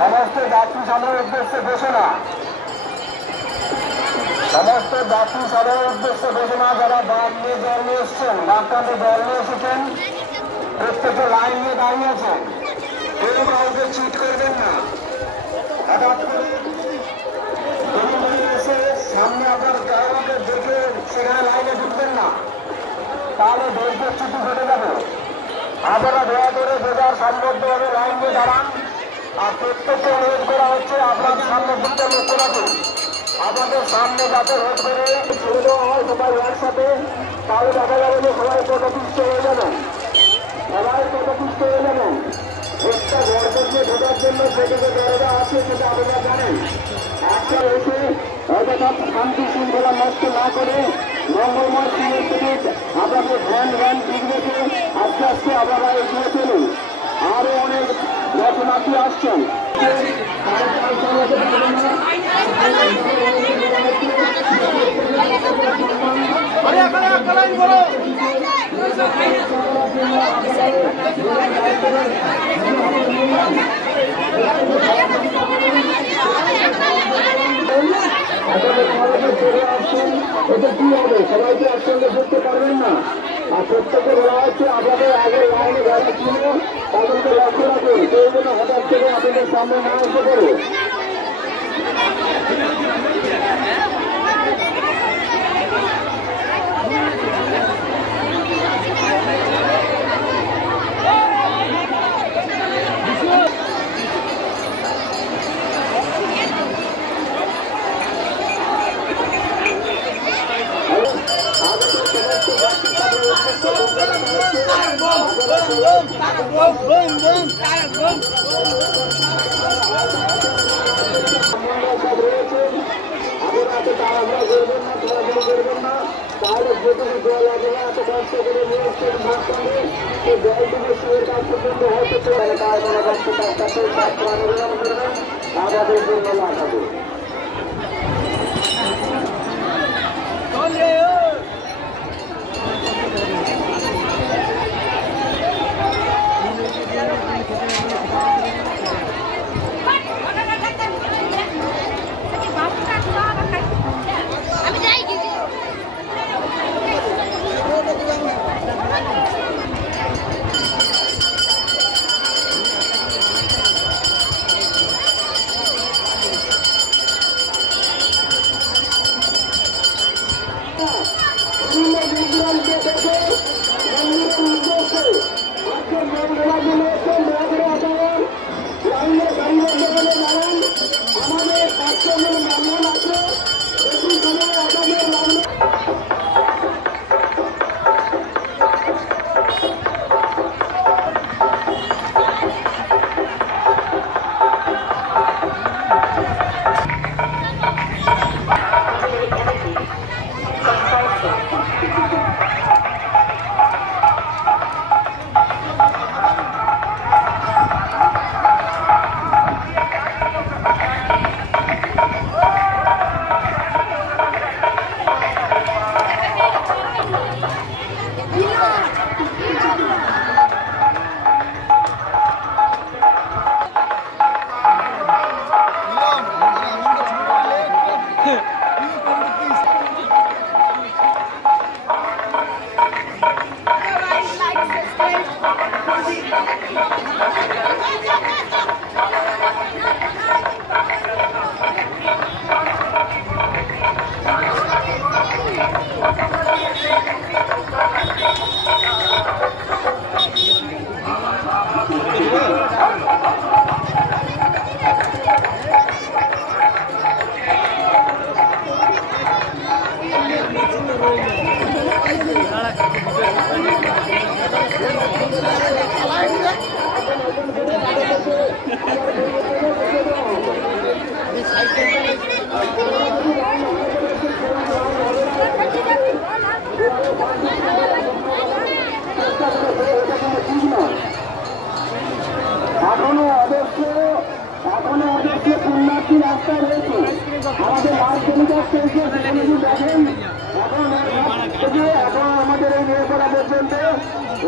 সমস্ত যাত্রী সবার উদ্দেশ্যে ঘোষণা, সমস্ত যাত্রী সবার উদ্দেশ্যে ঘোষণা, যারা বাস নিয়ে জল নিয়ে এসছেন, বাসটাতে জল নিয়ে এসেছেন, প্রত্যেকে লাইন নিয়ে দাঁড়িয়ে আছেন। কেউ কাউকে চিট করবেন না। হঠাৎ করে এসে সামনে আপনার ড্রাইভারকে দেখে সেখানে লাইনে ঢুকবেন না, তাহলে দৈর্ঘ্যের ছুটি ঘটে যাবে। আপনারা দয়া করে বোঝার সম্বদ্ধভাবে লাইন দিয়ে দাঁড়ান। আর প্রত্যেককে অনুরোধ করা হচ্ছে আপনার সামনে দিকটা লক্ষ্য রাখুন। আপনাদের সামনে যাতে রোড করে ছেড়ে দেওয়া হয় সবাই একসাথে, তাহলে দেখা যাবে যে সবাই পদপিষ্ট হয়ে যাবেন, সবাই পদপিষ্ট হয়ে যাবেন। একটা গর্ভকে ঢোকার জন্য যেটুকু দরজা আছে সেটা আপনারা জানেন। একটা এসে অযথা শান্তি শৃঙ্খলা নষ্ট না করে মঙ্গলময় সিনের থেকে আপনাদের ভ্যান ঠিক রেখে আস্তে আস্তে আপনারা এগিয়ে চলুন। আরো অনেক দর্শনার্থী আসছেন। এটা কি হবে, সবাইকে একসঙ্গে ঢুকতে পারবেন না। আর প্রত্যেকে বলা হচ্ছে আপনাদের আগে লাইনে যারা ছিল তাদেরকে লক্ষ্য রাখুন, কেউ যেন হঠাৎ করে আপনাদের সামনে না এসে পড়ে। তাহলে যেটুকু জল লাগে না এত কষ্ট করে নিয়ে এসছেন সেই জলটুকু শুয়ে কাজ পর্যন্ত হয়তো তার কোনো কষ্ট তার কাছে আবেদন করবেন, আমাদের জন্য লাগাবে।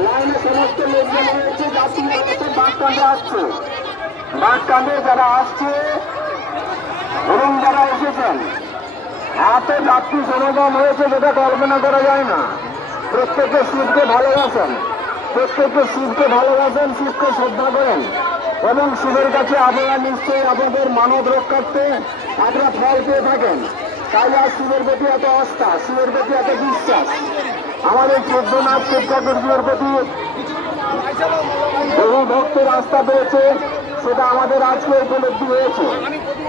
লাইনে সমস্ত লোকজন রয়েছে, যাত্রী বাস স্ট্যান্ডে আসছে। বাসস্ট্যান্ডে যারা আসছে এবং যারা এসেছেন, এত যাত্রী সমাগম হয়েছে যেটা কল্পনা করা যায় না। প্রত্যেকে শিবকে ভালোবাসেন, প্রত্যেকে শিবকে ভালোবাসেন, শিবকে শ্রদ্ধা করেন এবং শিবের কাছে আপনারা নিশ্চয়ই আপনাদের মানব রক্ষার্থে আপনারা ফল পেয়ে থাকেন। তাই আর শিবের প্রতি এত আস্থা, শিবের প্রতি এত বিশ্বাস, আমাদের চোদ্দনাথ শিব ঠাকুরের প্রতি বহু ভক্তের আস্থা পেয়েছে, সেটা আমাদের আজকে উপলব্ধি হয়েছে।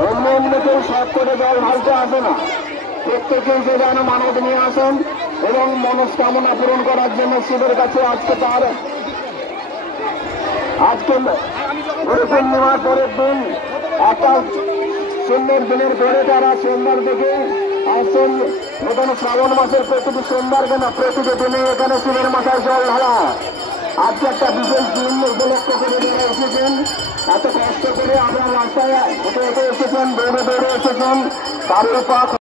অন্য অন্য কেউ সব করে জল ঢালতে আসে না, প্রত্যেকেই যে যেন মানব নিয়ে আসেন এবং মনস্কামনা পূরণ করার জন্য শিবের কাছে আজকে গুরু পূর্ণিমার পরের দিন একটা সুন্দর দিনের পরে তারা সোমবার থেকে আসছেন। এখানে শ্রাবণ মাসের প্রতিটি সোমবার কেন প্রতিটি দিনে এখানে শিবের মাথায় জল ঢালা। আজকে একটা বিশেষ দিন উপলক্ষ করে যারা এসেছেন, এত কষ্ট করে আপনার রাস্তায় হেঁটে হেঁটে এসেছেন, দৌড়ে দৌড়ে এসেছেন, তার উপর